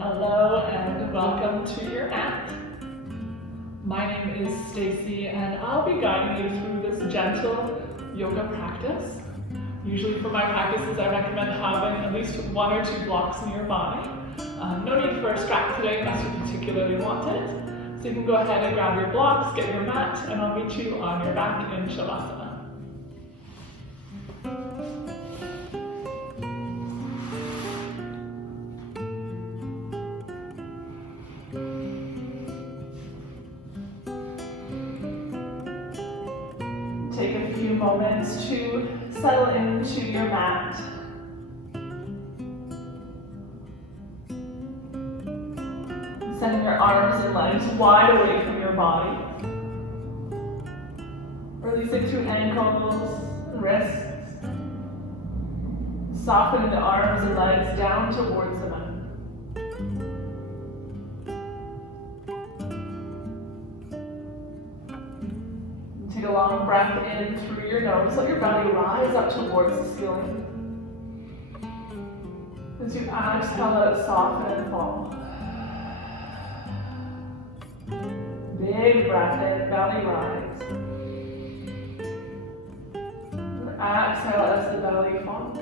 Hello and welcome to your mat. My name is Stacey and I'll be guiding you through this gentle yoga practice. Usually for my practices I recommend having at least 1 or 2 blocks in your body. No need for a strap today unless you particularly want it. So you can go ahead and grab your blocks, get your mat, and I'll meet you on your back in Shavasana. Take a few moments to settle into your mat. Sending your arms and legs wide away from your body. Releasing through ankles and wrists. Softening the arms and legs down towards the mat. Take a long breath in through your nose. Let your belly rise up towards the ceiling. As you exhale, let it soften and fall. Big breath in, belly rise. And exhale as the belly falls.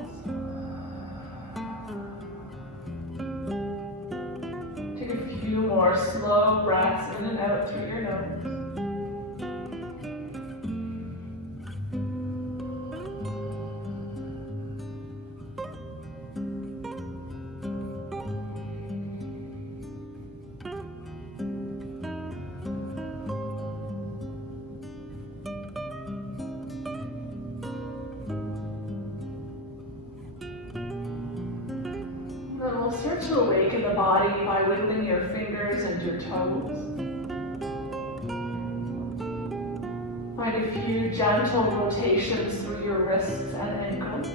Take a few more slow breaths in and out through your nose. Then we'll start to awaken the body by wiggling your fingers and your toes. Find a few gentle rotations through your wrists and ankles.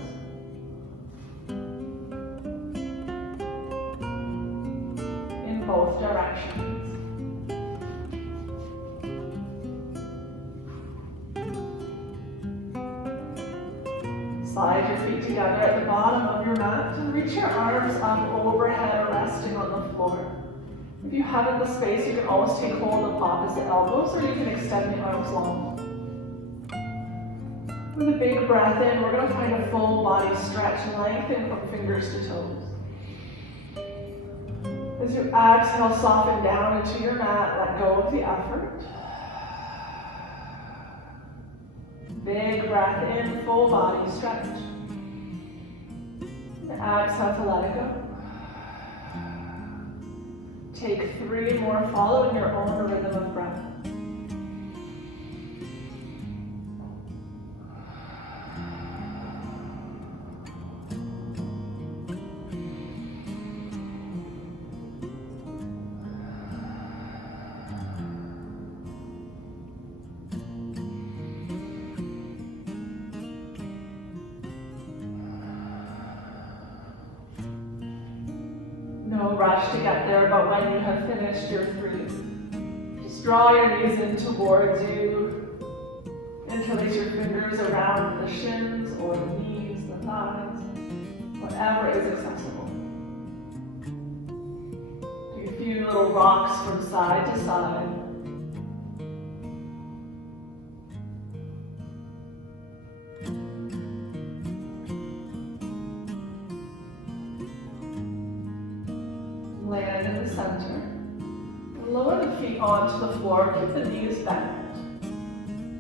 In both directions. Slide your feet together at the bottom of your mat and reach your arms up overhead, resting on the floor. If you haven't the space, you can always take hold of opposite elbows or you can extend the arms long. With a big breath in, we're going to find a full body stretch, lengthen from fingers to toes. As you exhale, soften down into your mat, let go of the effort. Big breath in, full body stretch. And exhale to let it go. Take 3 more, follow in your own rhythm of breath. No rush to get there, but when you have finished, you're free. Just draw your knees in towards you. Interlace your fingers around the shins or the knees, the thighs, whatever is accessible. Take a few little rocks from side to side. Land in the center. And lower the feet onto the floor. Keep the knees bent.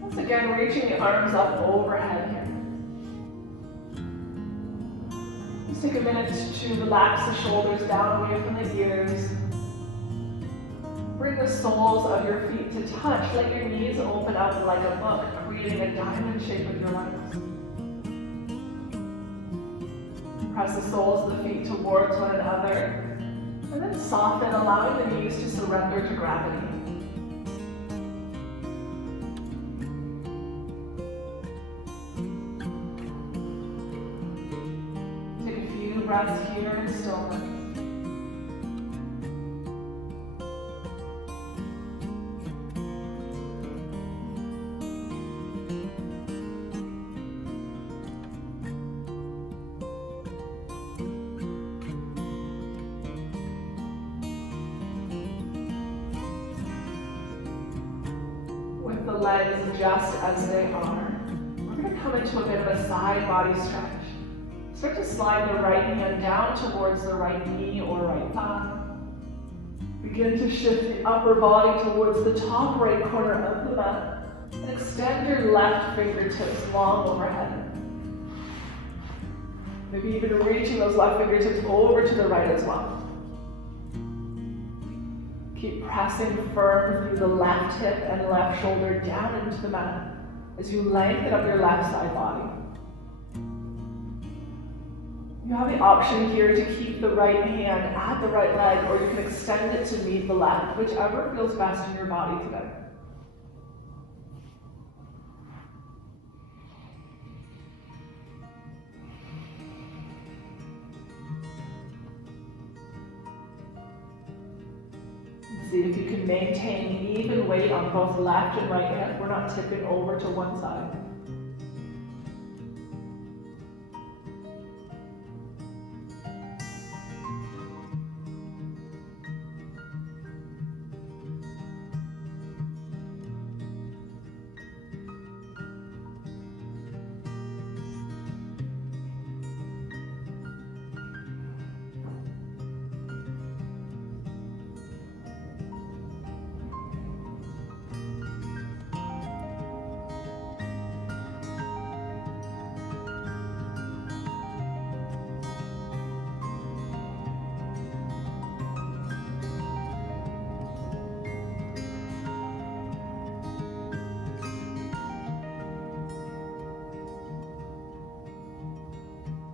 Once again, reaching the arms up overhead here. Just take a minute to relax the shoulders down away from the ears. Bring the soles of your feet to touch. Let your knees open up like a book, creating a diamond shape of your legs. Press the soles of the feet towards one another. And then soften, allowing the knees to surrender to gravity. Take a few breaths here in stillness. legs just as they are. We're going to come into a bit of a side body stretch. Start to slide the right hand down towards the right knee or right thigh. Begin to shift the upper body towards the top right corner of the mat. And extend your left fingertips long overhead. Maybe even reaching those left fingertips over to the right as well. Keep pressing firm through the left hip and left shoulder down into the mat as you lengthen up your left side body. You have the option here to keep the right hand at the right leg, or you can extend it to meet the left, whichever feels best in your body today. See if you can maintain even weight on both left and right hand. We're not tipping over to one side.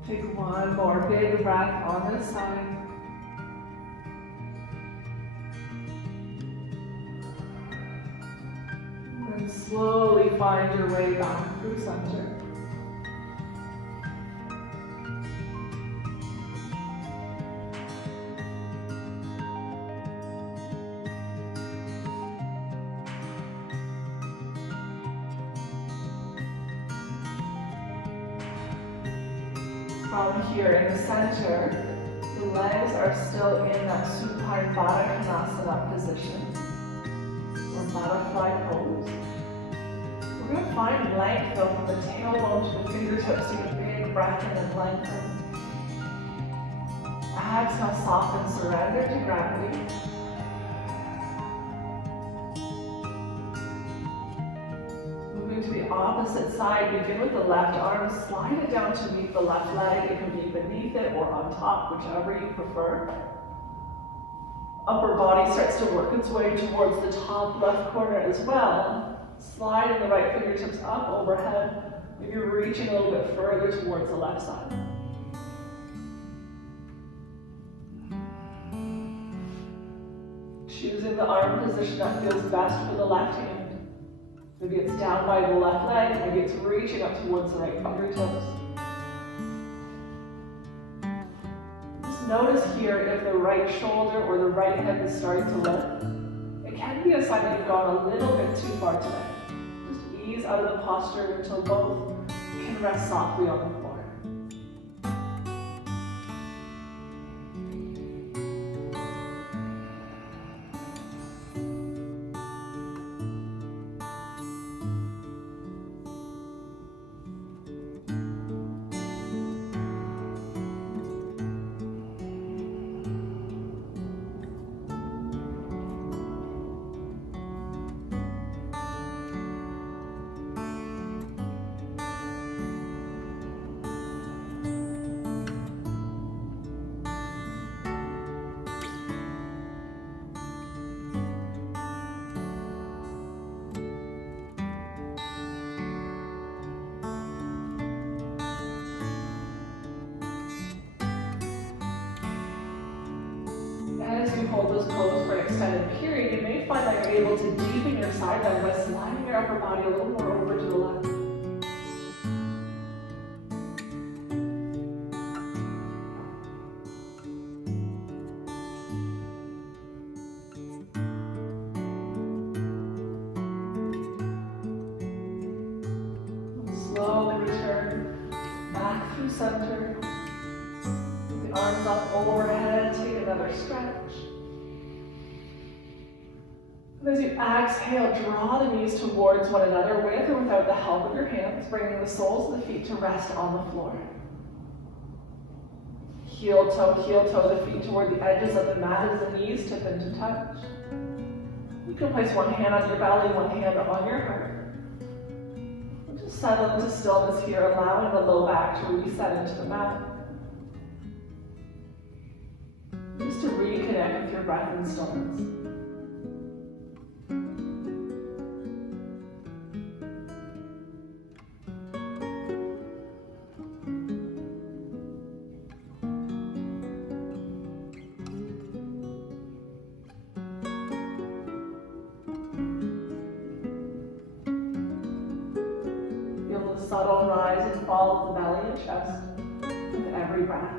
Take one more big breath on this side. And slowly find your way back through center. From here in the center, the legs are still in that supine Baddha Konasana position, or butterfly pose. We're going to find length though from the tailbone to the fingertips. Take a big breath in and lengthen. Exhale, soften, surrender to gravity. To the opposite side, begin with the left arm, slide it down to meet the left leg. It can be beneath it or on top, whichever you prefer. Upper body starts to work its way towards the top left corner as well. Sliding the right fingertips up overhead. Maybe you're reaching a little bit further towards the left side. Choosing the arm position that feels best for the left hand. Maybe it's down by the left leg, maybe it's reaching up towards the right fingertips. Just notice here if the right shoulder or the right hip is starting to lift. It can be a sign that you've gone a little bit too far today. Just ease out of the posture until both can rest softly on the floor. As you hold this pose for an extended period, you may find that you're able to deepen your side bend by sliding your upper body a little more over to the left. Slowly return back through center. The arms up overhead, take another stretch. And As you exhale, draw the knees towards one another with or without the help of your hands, bringing the soles of the feet to rest on the floor. Heel toe the feet toward the edges of the mat as the knees tip into touch. You can place one hand on your belly, one hand on your heart. Just settle into stillness here, allowing the low back to reset into the mat. Just to reconnect with your breath and stillness. Subtle rise and fall of the belly and chest with every breath.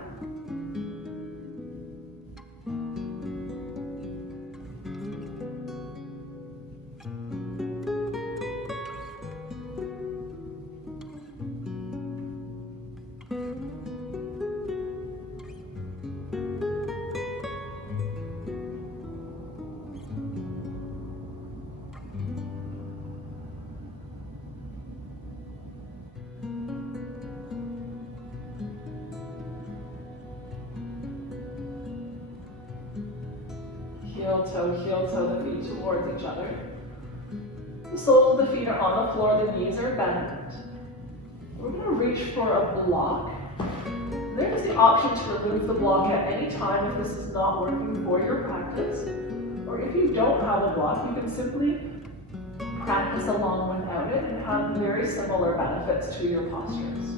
Heel toe the feet towards each other. The soles of the feet are on the floor, the knees are bent. We're going to reach for a block. There is the option to remove the block at any time if this is not working for your practice. Or if you don't have a block, you can simply practice along without it and have very similar benefits to your postures.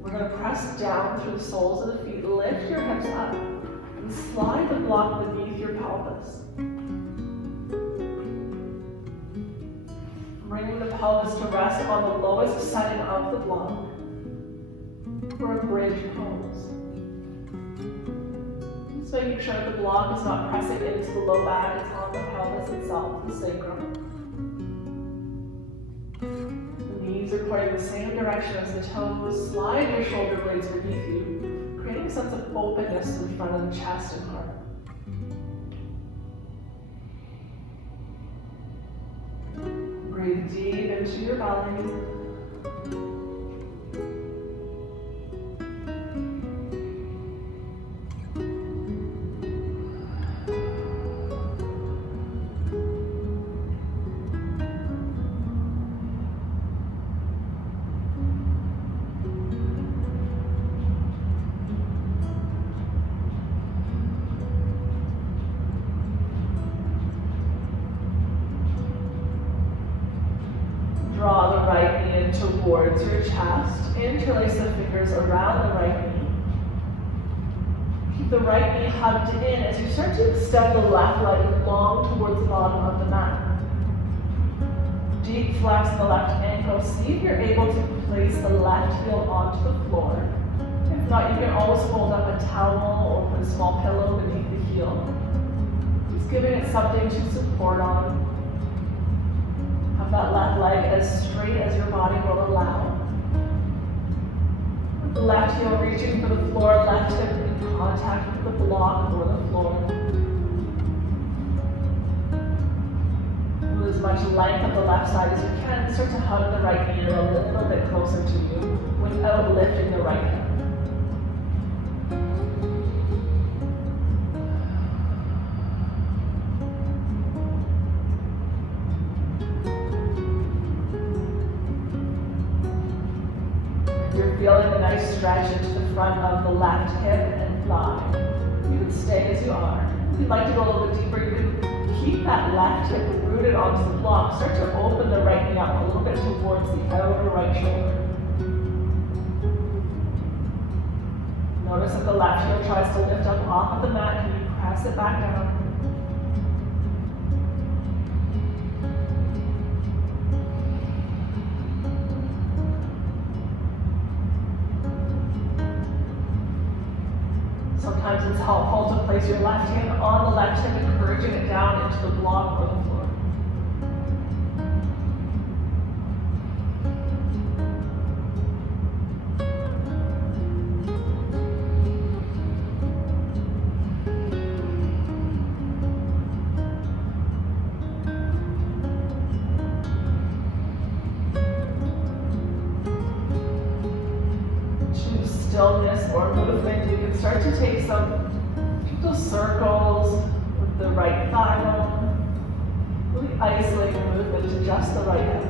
We're going to press down through the soles of the feet, lift your hips up, and slide the block beneath your pelvis. Bringing the pelvis to rest on the lowest setting of the block for a bridge pose. Just making sure the block is not pressing into the low back, it's on the pelvis itself, the sacrum. The knees are pointing the same direction as the toes. Slide your shoulder blades beneath you, creating a sense of openness in front of the chest and heart. Breathe deep into your belly. Draw the right knee in towards your chest. Interlace the fingers around the right knee. Keep the right knee hugged in as you start to extend the left leg long towards the bottom of the mat. Deep flex the left ankle. See if you're able to place the left heel onto the floor. If not, you can always fold up a towel or put a small pillow beneath the heel. Just giving it something to support on. Have that left leg as straight as your body will allow. The left heel reaching for the floor, left hip in contact with the block or the floor. With as much length of the left side as you can, start to hug the right knee a little bit closer to you without lifting the right hip. Feeling a nice stretch into the front of the left hip and thigh. You can stay as you are. If you'd like to go a little bit deeper, you can keep that left hip rooted onto the block. Start to open the right knee up a little bit towards the outer right shoulder. Notice if the left heel tries to lift up off of the mat, can you press it back down? Sometimes it's helpful to place your left hand on the left hip, encouraging it down into the block or the floor. stillness or movement, you can start to take some gentle circles with the right thigh bone, really isolating the movement to just the right hip.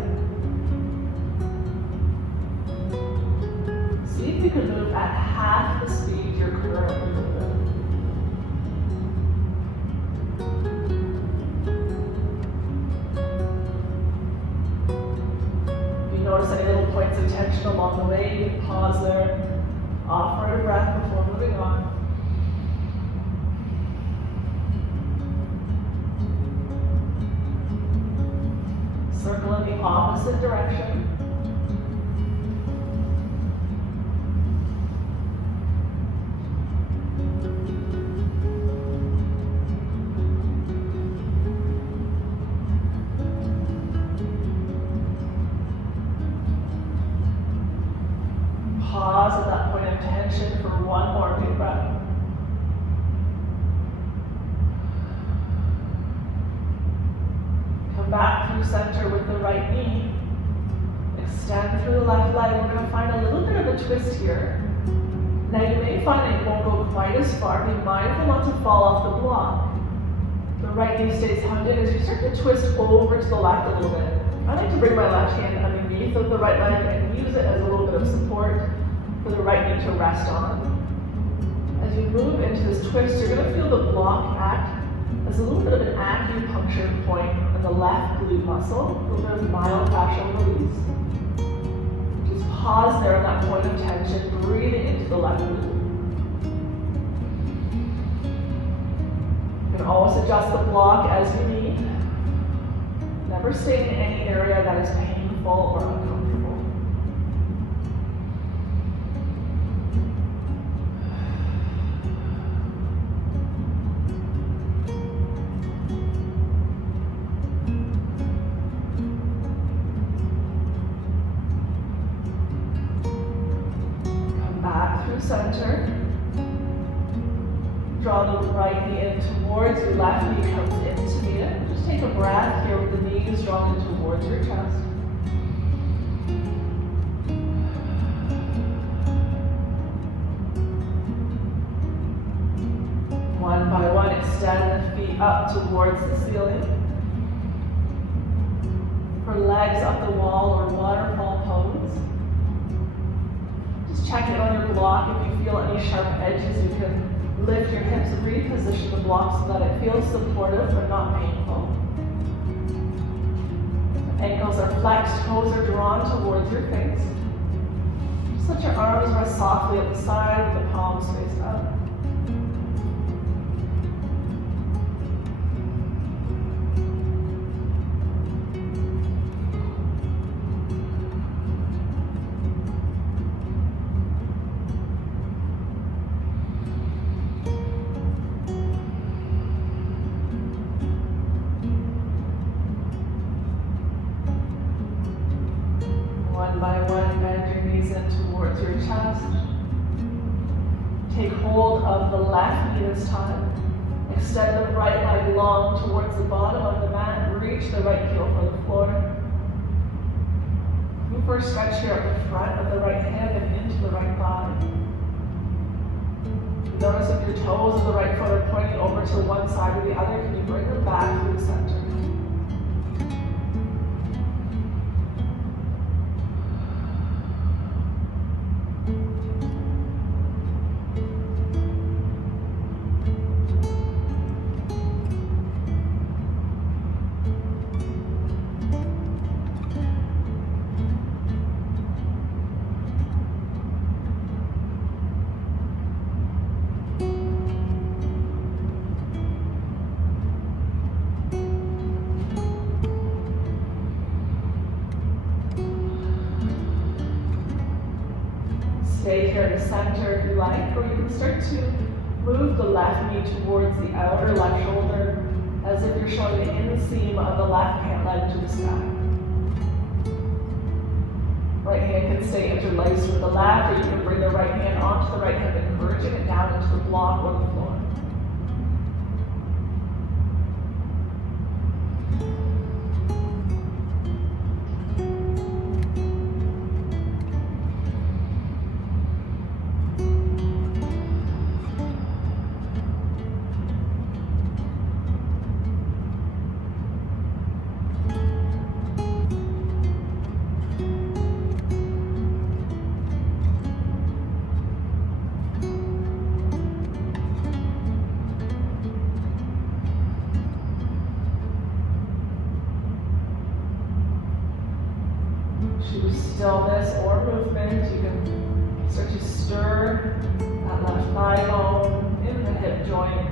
See if you can move at half the speed you're currently moving. If you notice any little points of tension along the way, you can pause there, offer a breath before moving on. Circle in the opposite direction. Pause at that point of tension for one more big breath. Come back through center with the right knee. Extend through the left leg. We're going to find a little bit of a twist here. Now you may find it won't go quite as far. Be mindful not to fall off the block. The right knee stays hung in as you start to twist over to the left a little bit. I like to bring my left hand underneath of the right leg and use it as a little bit of support for the right knee to rest on. As you move into this twist, you're going to feel the block act as a little bit of an acupuncture point on the left glute muscle, a little bit of myofascial release. Just pause there on that point of tension, breathing into the left glute. You can always adjust the block as you need. Never stay in any area that is painful or uncomfortable. Come back through center. Draw the right knee in towards your left knee comes into the end. Just take a breath here with the knees drawn in towards your chest. One by one, extend the feet up towards the ceiling. For legs up the wall or waterfall pose. Just check in on your block. If you feel any sharp edges, you can lift your hips, reposition the block so that it feels supportive but not painful. Ankles are flexed, toes are drawn towards your face. Just let your arms rest softly at the side with the palms face up. One by one, bend your knees in towards your chest. Take hold of the left knee this time. Extend the right leg long towards the bottom of the mat. Reach the right heel for the floor. Move for a stretch here at the front of the right hand and into the right thigh. Notice if your toes of the right foot are pointing over to one side or the other, can you bring them back through the center? Stay here in the center if you like, or you can start to move the left knee towards the outer left shoulder as if you're showing the inseam of the left hand leg to the sky. Right hand can stay interlaced with the left, or you can bring the right hand onto the right hip, encouraging it down into the block or the floor. stillness or movement, you can start to stir that left thigh bone in the hip joint.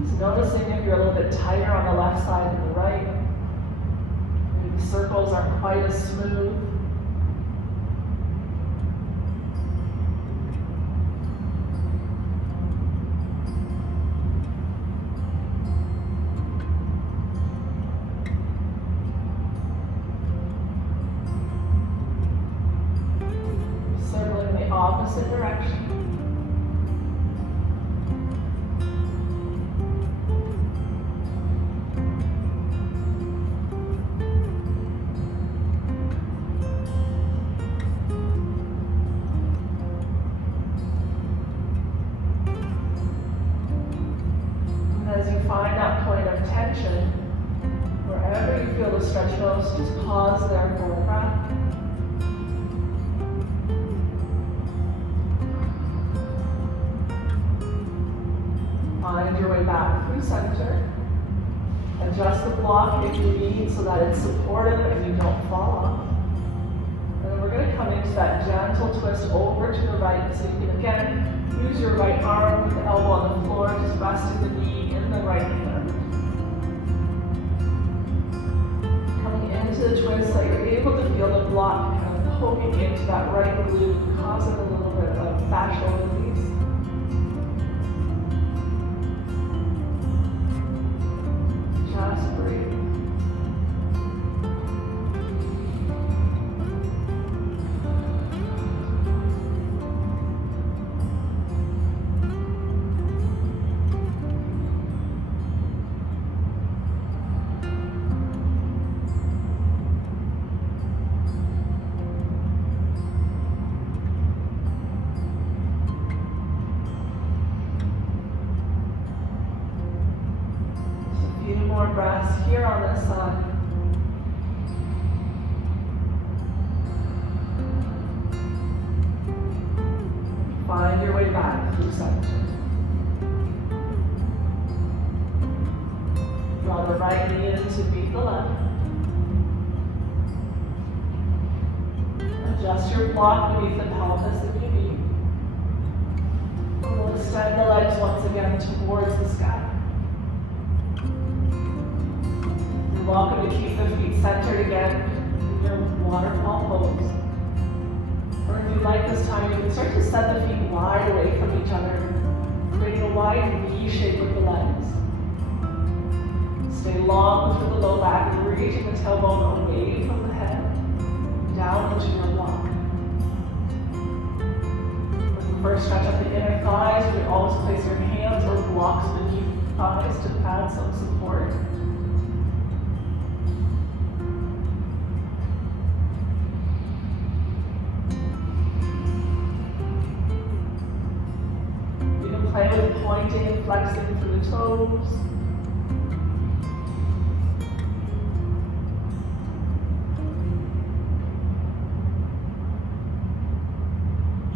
Just noticing if you're a little bit tighter on the left side than the right. Maybe the circles aren't quite as smooth. Opposite direction. And as you find that point of tension, wherever you feel the stretch most, just pause there for a breath. Find your way back through center. Adjust the block if you need so that it's supportive and you don't fall off. And then we're going to come into that gentle twist over to the right. So you can again use your right arm with the elbow on the floor, just resting the knee in the right hand. Coming into the twist so you're able to feel the block kind of poking into that right glute, causing a little bit of fascial release. Just breathe. More breaths here on this side. Find your way back through center. Draw the right knee in to beat the left. Adjust your block beneath the pelvis if you need. We'll extend the legs once again towards the sky. You're welcome to keep the feet centered again in your waterfall pose. Or if you like this time, you can start to set the feet wide away from each other, creating a wide V shape with the legs. Stay long through the low back, reaching the tailbone away from the head, down into your block. Looking for a stretch up the inner thighs, you can always place your hands or blocks beneath the thighs to add some support. Play with pointing and flexing through the toes.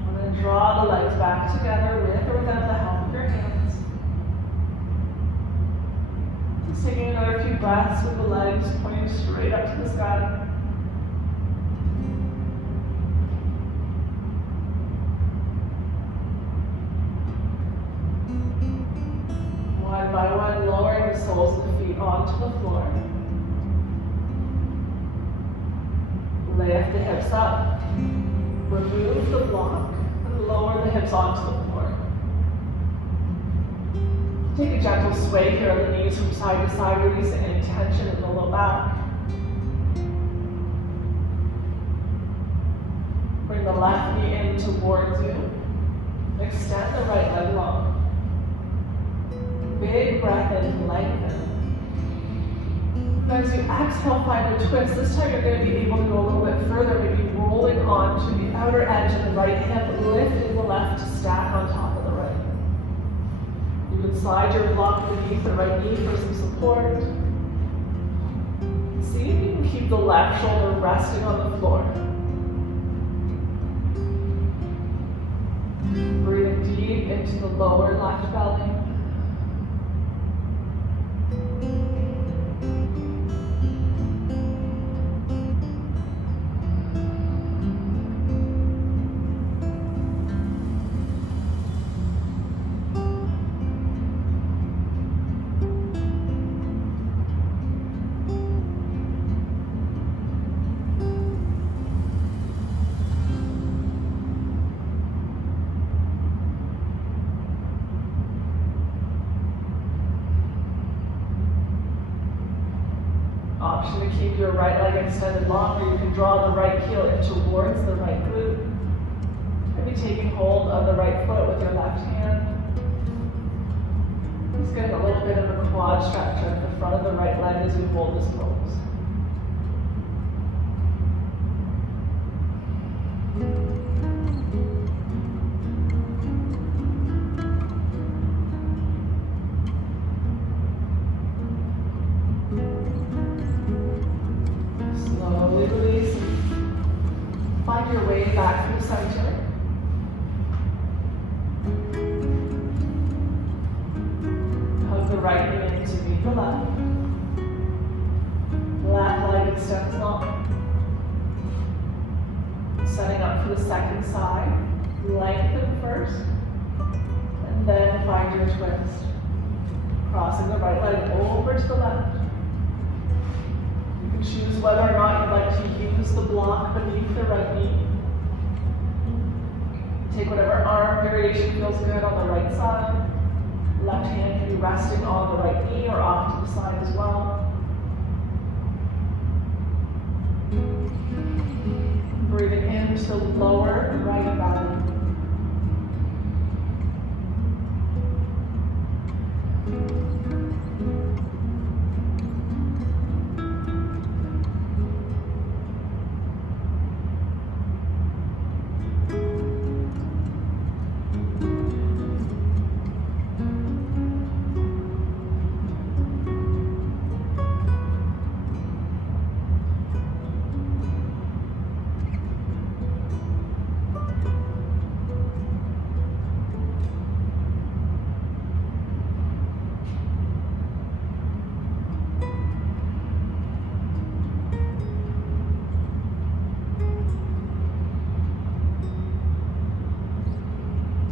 And then draw the legs back together with or without the help of your hands. Just taking another few breaths with the legs pointing straight up to the sky. One by one, lowering the soles of the feet onto the floor. Lift the hips up. Remove the block and lower the hips onto the floor. Take a gentle sway here of the knees from side to side, releasing any tension in the low back. Bring the left knee in towards you. Extend the right leg long. Big breath in, lengthen. As you exhale, find a twist. This time you're going to be able to go a little bit further, maybe rolling onto the outer edge of the right hip, lifting the left to stack on top of the right. You can slide your block beneath the right knee for some support. See if you can keep the left shoulder resting on the floor. Breathing deep into the lower left belly. Option to keep your right leg extended longer. You can draw the right heel in towards the right glute. Maybe taking hold of the right foot with your left hand. Just getting a little bit of a quad stretch at the front of the right leg as you hold this pose. Slowly release. Find your way back to the center. Hug the right knee in to meet the left. Left leg extends long. Setting up for the second side. Lengthen first. And then find your twist. Crossing the right leg over to the left. Choose whether or not you'd like to use the block beneath the right knee. Take whatever arm variation feels good on the right side. Left hand can be resting on the right knee or off to the side as well. Breathing into lower right belly.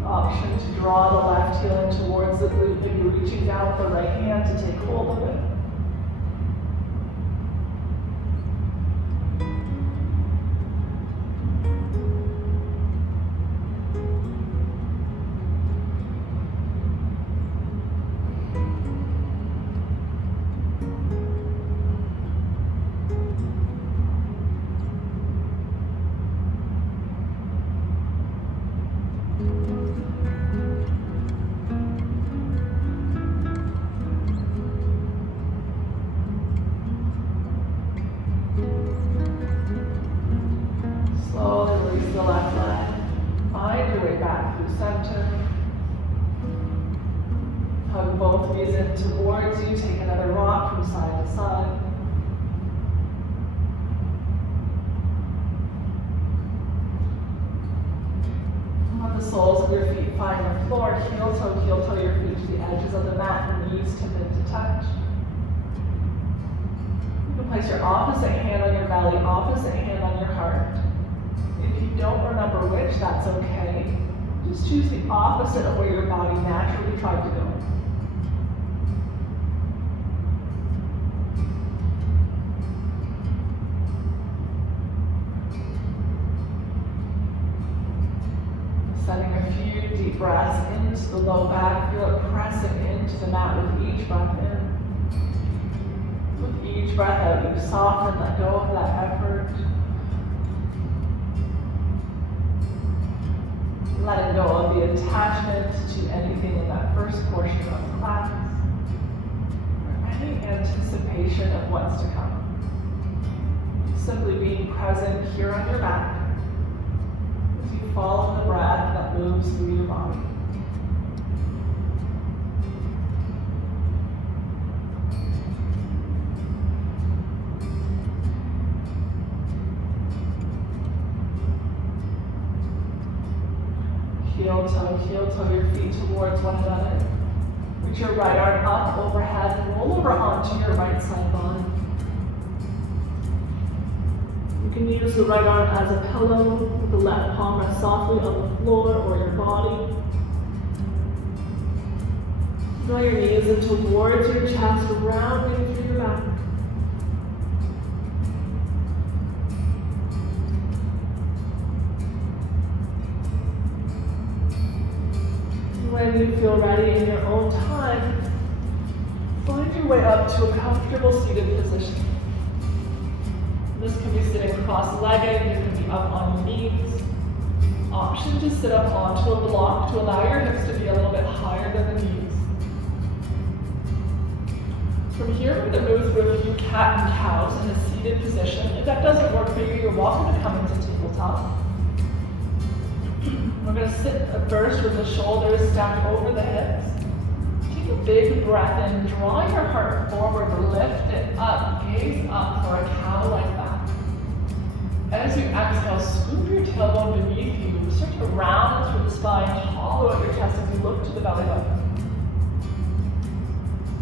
Option to draw the left heel in towards the glute, maybe reaching down with the right hand to take hold of it. Slowly release the left leg. Find your way back through center. Hug both knees in towards you. Take another rock from side to side. On the soles of your feet, find the floor. Heel toe your feet to the edges of the mat. Knees tip into touch. You can place your opposite hand on your belly, opposite hand on your heart. If you don't remember which, that's okay. Just choose the opposite of where your body naturally tried to go. Setting a few deep breaths into the low back. Feel it pressing into the mat with each breath in. With each breath out, you soften, let go of that effort. Letting go of the attachment to anything in that first portion of the class, or any anticipation of what's to come. Simply being present here on your back as you follow the breath that moves through your body. Heel toe your feet towards one another. Reach your right arm up overhead and roll over onto your right side body. You can use the right arm as a pillow, with the left palm rest softly on the floor or your body. Draw your knees in towards your chest, rounding through your back. When you feel ready in your own time, find your way up to a comfortable seated position. This can be sitting cross-legged, you can be up on your knees. Option to sit up onto a block to allow your hips to be a little bit higher than the knees. From here, we're going to move through a few cat and cows in a seated position. If that doesn't work for you, you're welcome to come into tabletop. We're going to sit at first with the shoulders stacked over the hips. Take a big breath in, draw your heart forward, lift it up, gaze up for a cow like that. As you exhale, scoop your tailbone beneath you. Start to round through the spine, hollow out your chest as you look to the belly button.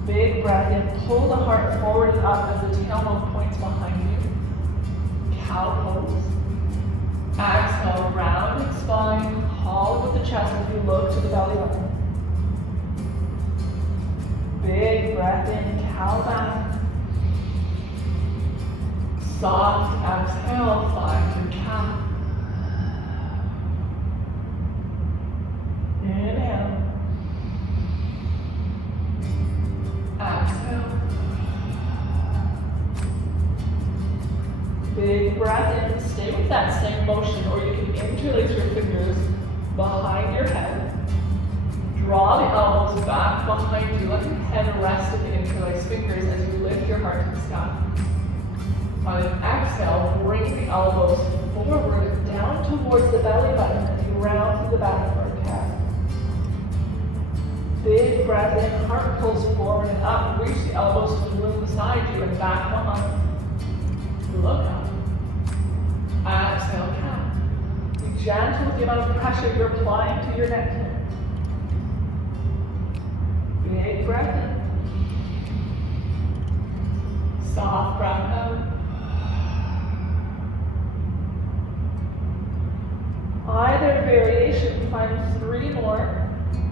Big breath in, pull the heart forward and up as the tailbone points behind you. Cow pose. Exhale, round your spine, hollow with the chest as you look to the belly button. Big breath in, cow back. Soft exhale, find your cow. Inhale. Exhale. Big breath in, stay with that same motion, or you can interlace your fingers behind your head. Draw the elbows back behind you, let your head rest in the interlaced fingers as you lift your heart to the sky. On an exhale, bring the elbows forward, down towards the belly button as you round through the back for a cat. Big breath in, heart pulls forward and up, reach the elbows to the room beside you and back behind. Look up. Exhale, cat. Be gentle with the amount of pressure you're applying to your neck here. Big breath in. Soft breath out. Either variation, find 3 more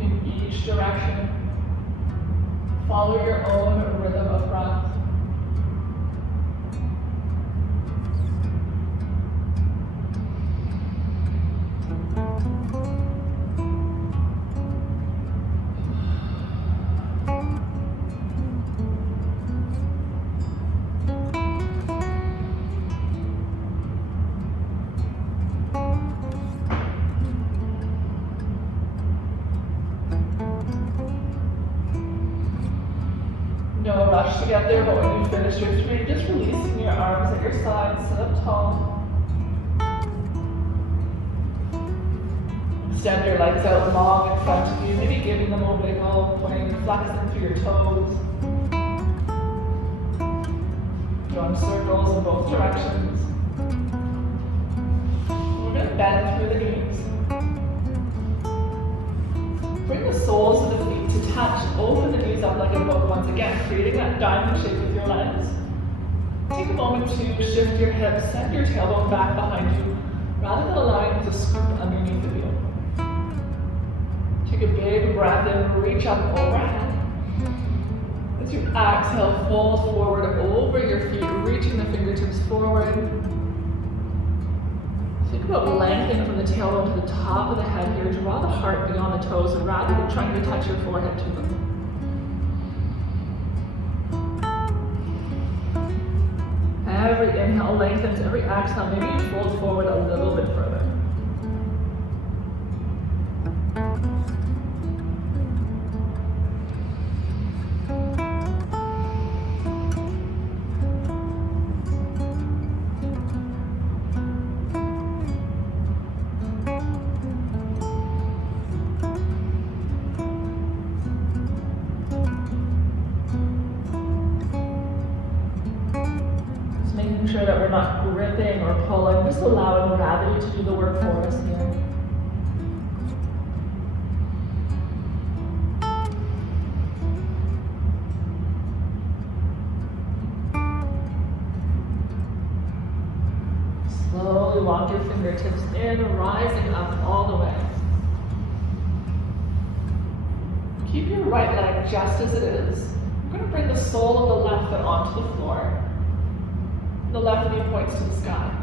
in each direction. Follow your own rhythm of breath. No rush to get there, but when you finish your 3, just releasing your arms at your sides, sit up tall. Extend your legs out long in front of you, maybe giving them a wiggle, pointing, flexing through your toes. Drawing circles in both directions. We're going to bend through the knees. Bring the soles of the feet to touch. Open the knees up like a book once again, creating that diamond shape with your legs. Take a moment to shift your hips, send your tailbone back behind you, rather than allowing it to scoop underneath the heel. Take a big breath in, reach up overhead. As you exhale, fold forward over your feet, reaching the fingertips forward. Think about lengthening from the tailbone to the top of the head here. Draw the heart beyond the toes rather than trying to touch your forehead to them. Every inhale lengthens, every exhale, maybe you fold forward a little bit further. Sure that we're not gripping or pulling, just allowing gravity to do the work for us here. walk your fingertips in, rising up all the way. Keep your right leg just as it is. I'm going to bring the sole of the left foot onto the floor. The left knee points to the sky.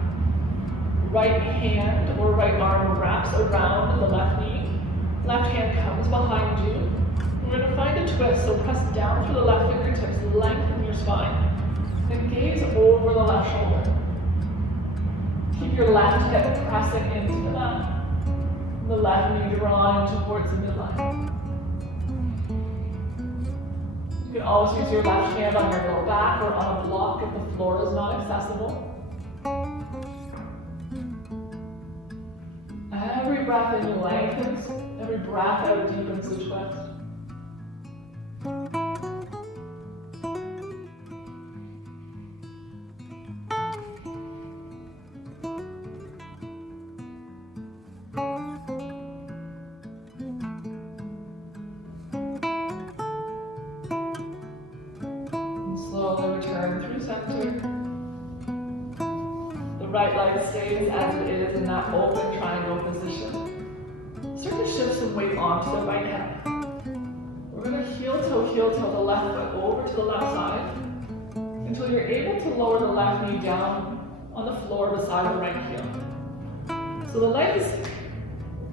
Right hand or right arm wraps around the left knee. Left hand comes behind you. We're going to find a twist, so press down through the left fingertips, lengthen your spine. And gaze over the left shoulder. Keep your left hip pressing into the mat. The left knee drawing towards the midline. You can always use your left hand on your low back or on a block if the floor is not accessible. Every breath in lengthens, every breath out deepens the twist. Slowly return through center. The right leg stays as it is in that open triangle position. Start to shift some weight onto the right hip. We're going to heel toe the left foot over to the left side until you're able to lower the left knee down on the floor beside the right heel. So the legs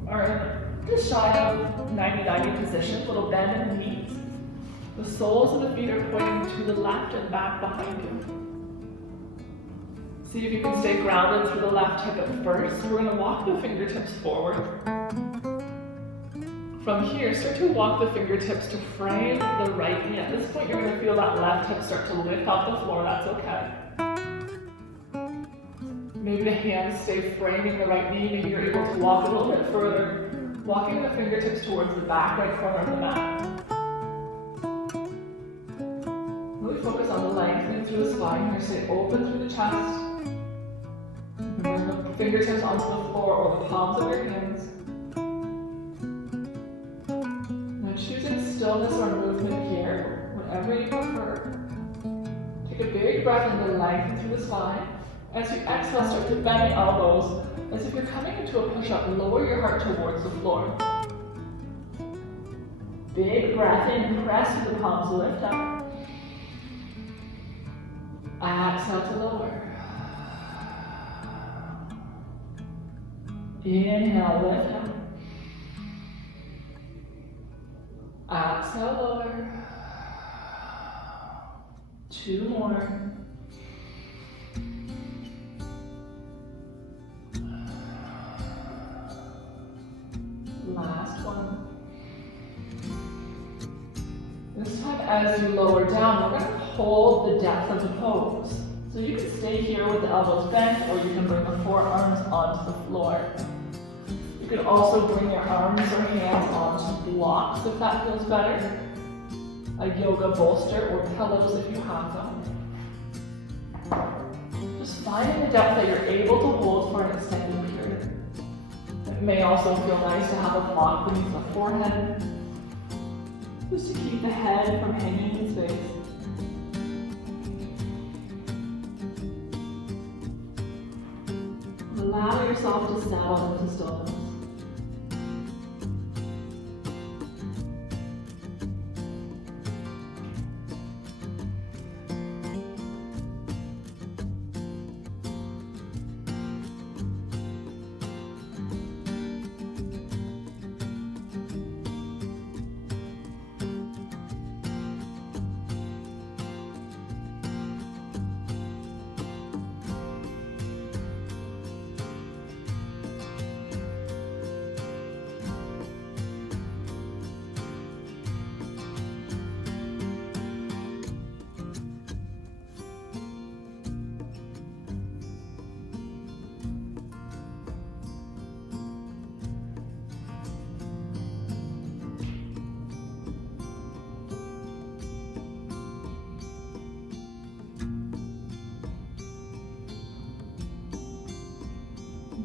are in just shy of 90-90 position, little bend in the knees. The soles of the feet are pointing to the left and back behind you. See if you can stay grounded through the left hip at first. We're going to walk the fingertips forward. From here, start to walk the fingertips to frame the right knee. At this point, you're going to feel that left hip start to lift off the floor. That's okay. Maybe the hands stay framing the right knee. Maybe you're able to walk a little bit further, walking the fingertips towards the back right corner of the mat. Really focus on the lengthening through the spine here. Stay open through the chest. Bring the fingertips onto the floor or the palms of your hands. Now choosing stillness or movement here, whatever you prefer. Take a big breath in and lengthen through the spine. As you exhale, start to bend the elbows as if you're coming into a push-up. Lower your heart towards the floor. Big breath in, press through the palms, lift up. Exhale to lower. Inhale, lift up. Exhale, lower. 2 more. Last one. This time as you lower down, we're going to hold the depth of the pose. So you can stay here with the elbows bent, or you can bring the forearms onto the floor. You can also bring your arms or hands onto blocks if that feels better. A yoga bolster or pillows if you have them. Just finding the depth that you're able to hold for an extended period. It may also feel nice to have a block beneath the forehead, just to keep the head from hanging in space. Allow yourself to settle into stillness.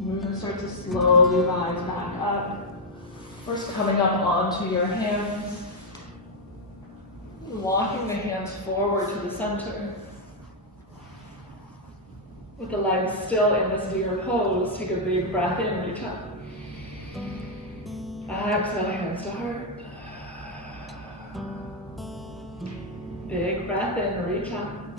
We're going to start to slowly rise back up. First coming up onto your hands. Walking the hands forward to the center. With the legs still in this deer pose, take a big breath in, reach up. Exhale, hands to heart. Big breath in, reach up.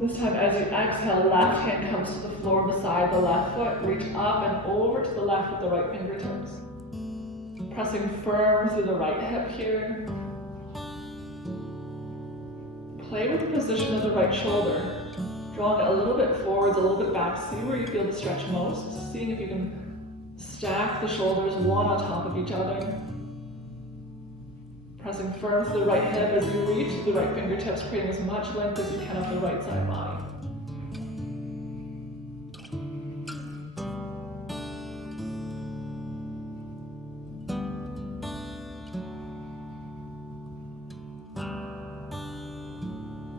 This time as you exhale, left hand comes to the floor beside the left foot. Reach up and over to the left with the right fingertips. Pressing firm through the right hip here. Play with the position of the right shoulder. Drawing it a little bit forwards, a little bit back. See where you feel the stretch most. Seeing if you can stack the shoulders one on top of each other. Pressing firm to the right hip as you reach the right fingertips, creating as much length as you can of the right side body.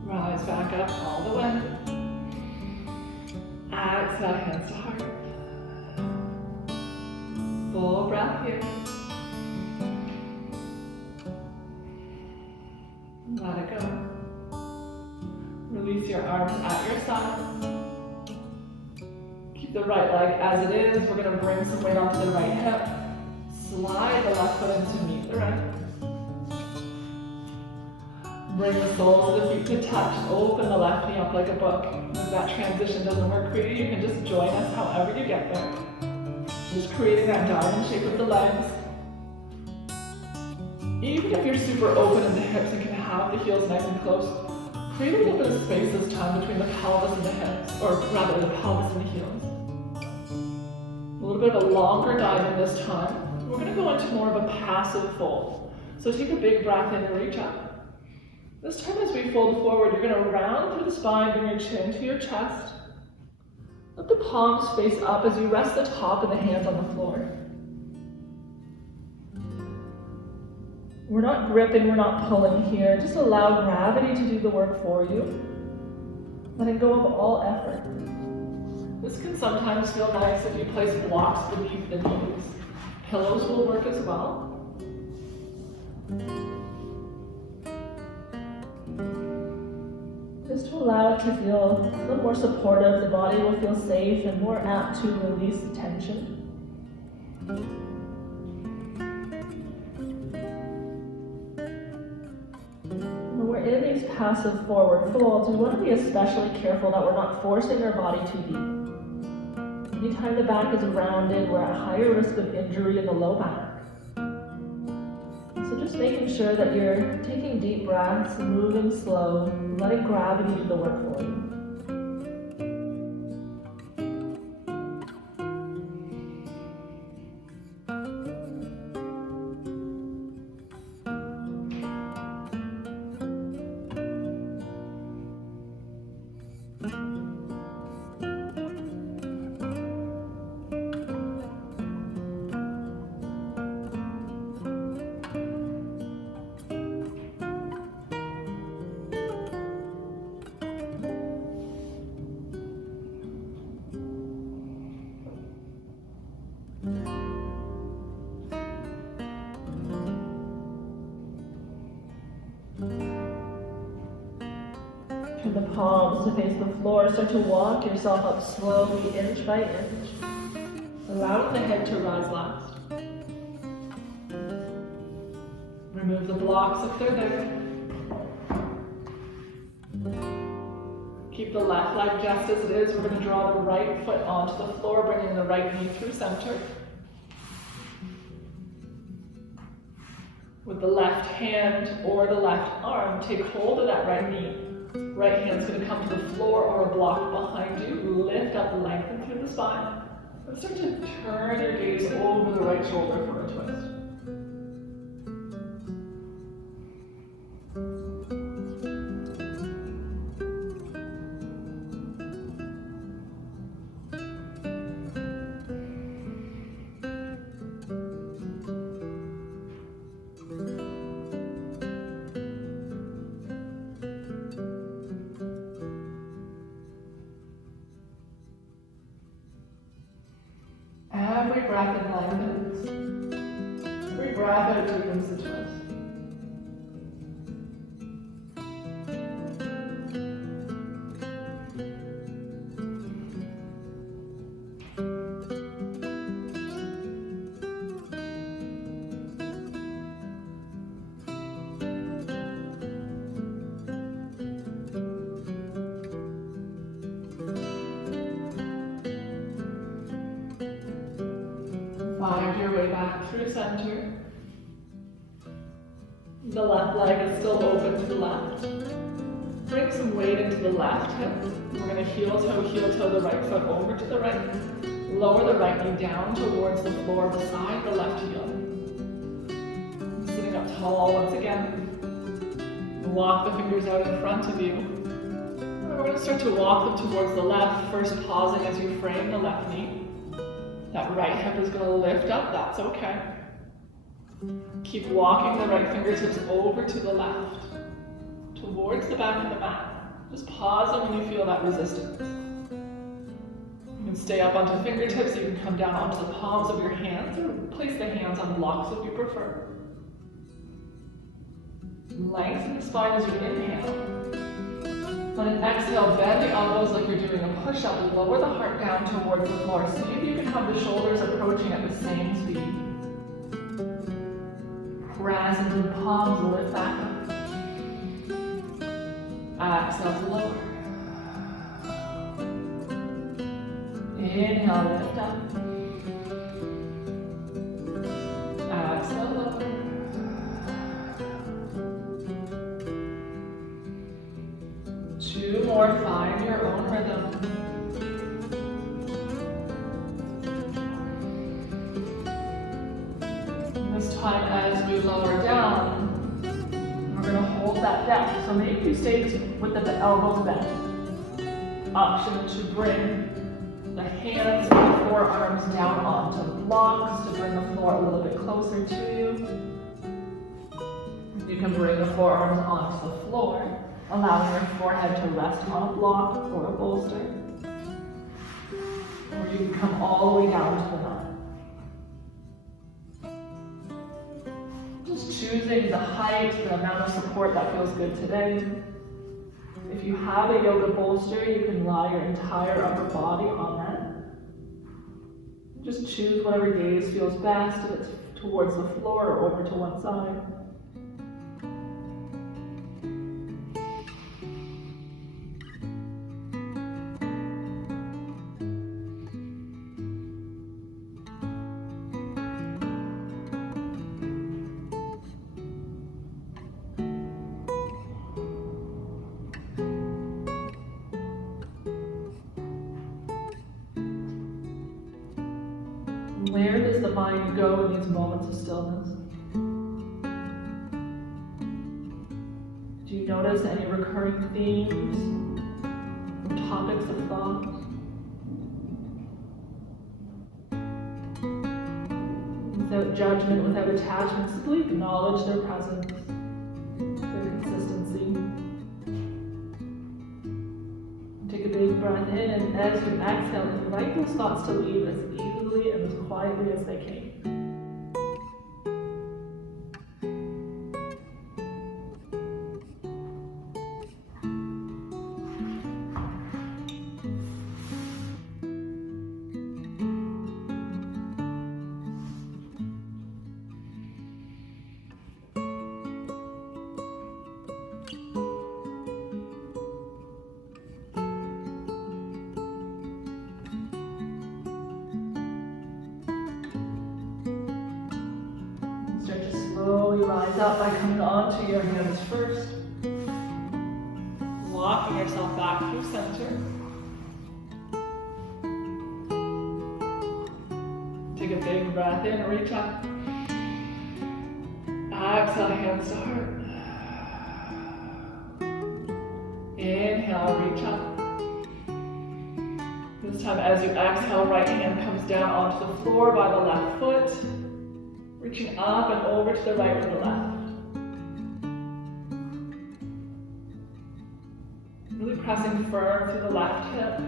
Rise back up all the way. Exhale, hands to heart. Full breath here. Let it go. Release your arms at your side. Keep the right leg as it is. We're going to bring some weight onto the right hip. Slide the left foot in to meet the right. Bring the soles of the feet to touch. Open the left knee up like a book. If that transition doesn't work for you, you can just join us however you get there. Just creating that diamond shape with the legs. Even if you're super open in the hips and can have the heels nice and close, create a little bit of space this time between the pelvis and the hips, or rather the pelvis and the heels. A little bit of a longer dive in this time. We're going to go into more of a passive fold. So take a big breath in and reach up. This time as we fold forward, you're going to round through the spine, bring your chin to your chest. Let the palms face up as you rest the top of the hands on the floor. We're not gripping, we're not pulling here. Just allow gravity to do the work for you. Letting go of all effort. This can sometimes feel nice if you place blocks beneath the knees. Pillows will work as well. Just to allow it to feel a little more supportive, the body will feel safe and more apt to release the tension. When we're in these passive forward folds, we want to be especially careful that we're not forcing our body too deep. Anytime the back is rounded, we're at higher risk of injury in the low back. So just making sure that you're taking deep breaths, moving slow, letting gravity do the work for you. Turn the palms to face the floor. Start to walk yourself up slowly, inch by inch. Allowing the head to rise last. Remove the blocks if they're there. Keep the left leg just as it is. We're going to draw the right foot onto the floor, bringing the right knee through center. With the left hand or the left arm, take hold of that right knee. Right hand's going to come to the floor or a block behind you. Lift up, lengthen through the spine. And start to turn your gaze over the right shoulder for a twist. Every breath in lengthens. way back through center. The left leg is still open to the left. Bring some weight into the left hip. We're going to heel toe the right foot over to the right. Lower the right knee down towards the floor beside the left heel. Sitting up tall once again. Walk the fingers out in front of you. We're going to start to walk them towards the left, first pausing as you frame the left knee. That right hip is going to lift up, that's okay. Keep walking the right fingertips over to the left, towards the back of the mat. Just pause when you feel that resistance. You can stay up onto fingertips, you can come down onto the palms of your hands, or place the hands on blocks if you prefer. Lengthen the spine as you inhale. On an exhale, bend the elbows like you're doing a push-up. Lower the heart down towards the floor. See if you can have the shoulders approaching at the same speed. Present in palms, lift back up. Exhale to lower. Inhale, lift up. Exhale, lower. Two more, find your own rhythm. This time as we lower down, we're going to hold that depth. So maybe you stay with the elbows bent. Option to bring the hands and the forearms down onto blocks to bring the floor a little bit closer to you. You can bring the forearms onto the floor, allowing your forehead to rest on a block or a bolster. Or you can come all the way down to the mat. Just choosing the height, the amount of support that feels good today. If you have a yoga bolster, you can lie your entire upper body on that. Just choose whatever gaze feels best, if it's towards the floor or over to one side. Where does the mind go in these moments of stillness? Do you notice any recurring themes, topics of thought? Without judgment, without attachment, simply acknowledge their presence, their consistency. Take a big breath in, and as you exhale, invite those thoughts to leave as easily and as quietly as they came. Slowly rise up by coming onto your hands first. Walking yourself back through center. Take a big breath in, reach up. Exhale, hands to heart. Inhale, reach up. This time as you exhale, right hand comes down onto the floor by the left foot. Reaching up and over to the right or the left. Really pressing firm through the left hip.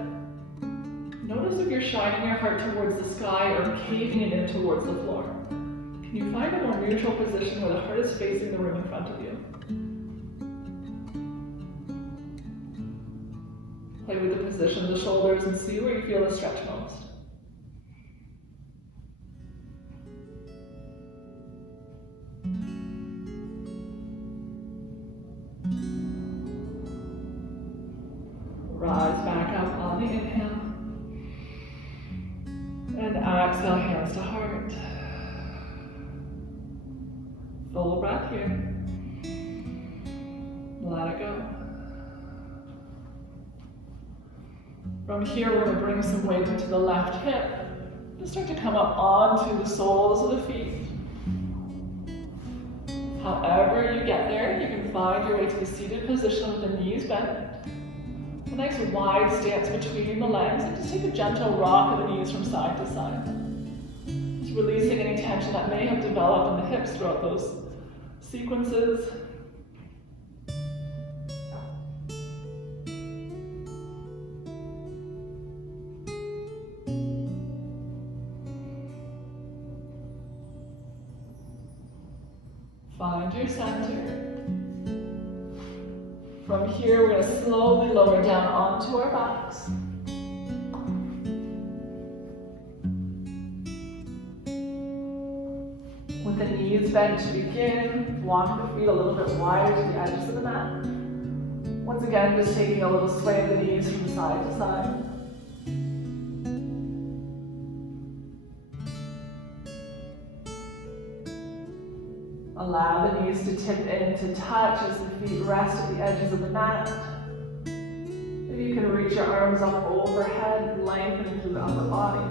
Notice if you're shining your heart towards the sky or caving it in towards the floor. Can you find a more neutral position where the heart is facing the room in front of you? Play with the position of the shoulders and see where you feel the stretch most. Rise back up on the inhale. And exhale, hands to heart. From here, we're going to bring some weight into the left hip. Just start to come up onto the soles of the feet. However you get there, you can find your way to the seated position with the knees bent. A nice wide stance between the legs, and just take a gentle rock of the knees from side to side. Just releasing any tension that may have developed in the hips throughout those sequences. Find your center. From here, we're going to slowly lower down onto our backs. With the knees bent to begin, walk the feet a little bit wider to the edges of the mat. Once again, just taking a little sway of the knees from side to side. Allow the knees to tip in to touch as the feet rest at the edges of the mat. Maybe you can reach your arms up overhead, lengthening through the upper body.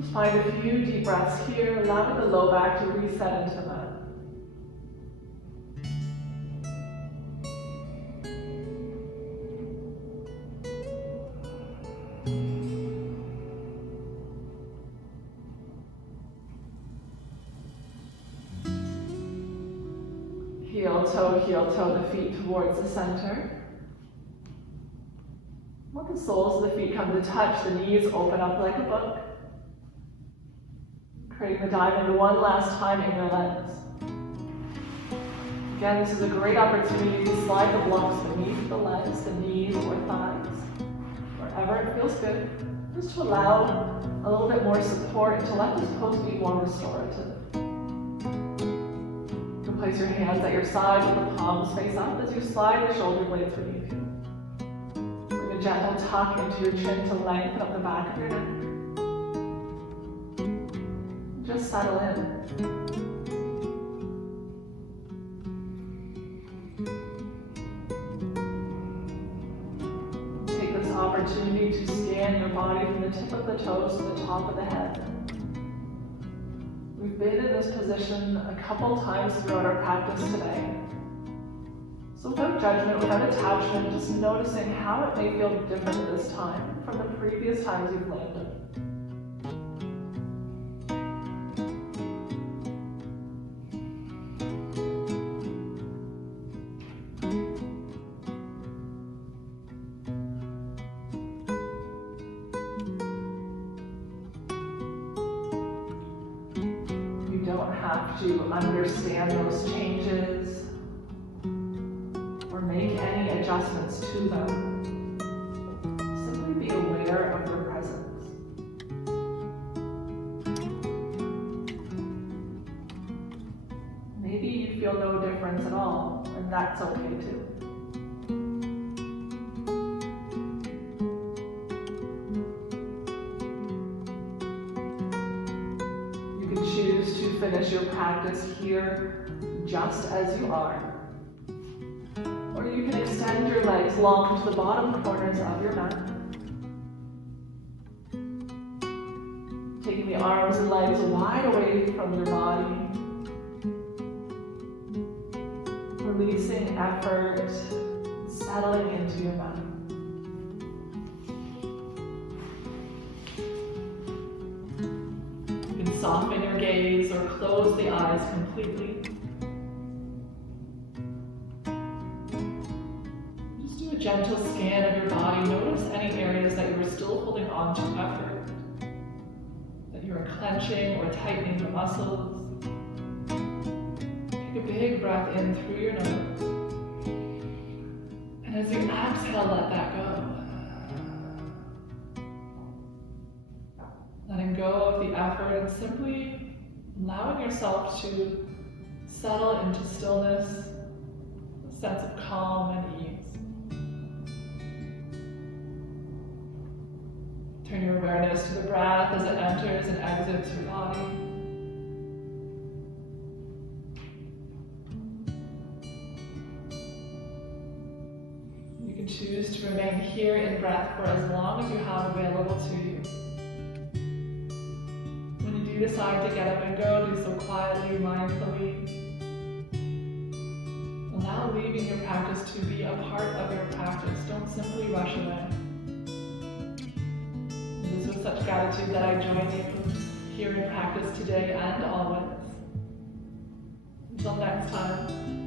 Just find a few deep breaths here, allowing the low back to reset into the mat. Heel toe the feet towards the center. Let the soles of the feet come to touch, the knees open up like a book. Creating the diamond one last time in your legs. Again, this is a great opportunity to slide the blocks beneath the legs, the knees or thighs, wherever it feels good, just to allow a little bit more support and to let this pose be more restorative. Place your hands at your side with the palms face up as you slide the shoulder blades beneath you. Bring a gentle tuck into your chin to lengthen up the back of your neck. Just settle in. Take this opportunity to scan your body from the tip of the toes to the top of the head. We've been in this position a couple times throughout our practice today. So without judgment, without attachment, just noticing how it may feel different this time from the previous times you've landed. To understand those changes or make any adjustments to them. Simply be aware of your presence. Maybe you feel no difference at all, and that's okay too. Finish your practice here just as you are. Or you can extend your legs long to the bottom corners of your mat. Taking the arms and legs wide away from your body. Releasing effort, settling into your mat. Soften your gaze or close the eyes completely. Just do a gentle scan of your body. Notice any areas that you are still holding on to effort, that you are clenching or tightening your muscles. Take a big breath in through your nose. And as you exhale, let that go. Letting go of the effort and simply allowing yourself to settle into stillness, a sense of calm and ease. Turn your awareness to the breath as it enters and exits your body. You You can choose to remain here in breath for as long as you have available to you. When you do decide to get up and go, do so quietly, mindfully. Allow leaving your practice to be a part of your practice. Don't simply rush away. It is with such gratitude that I join you here in practice today and always. Until next time.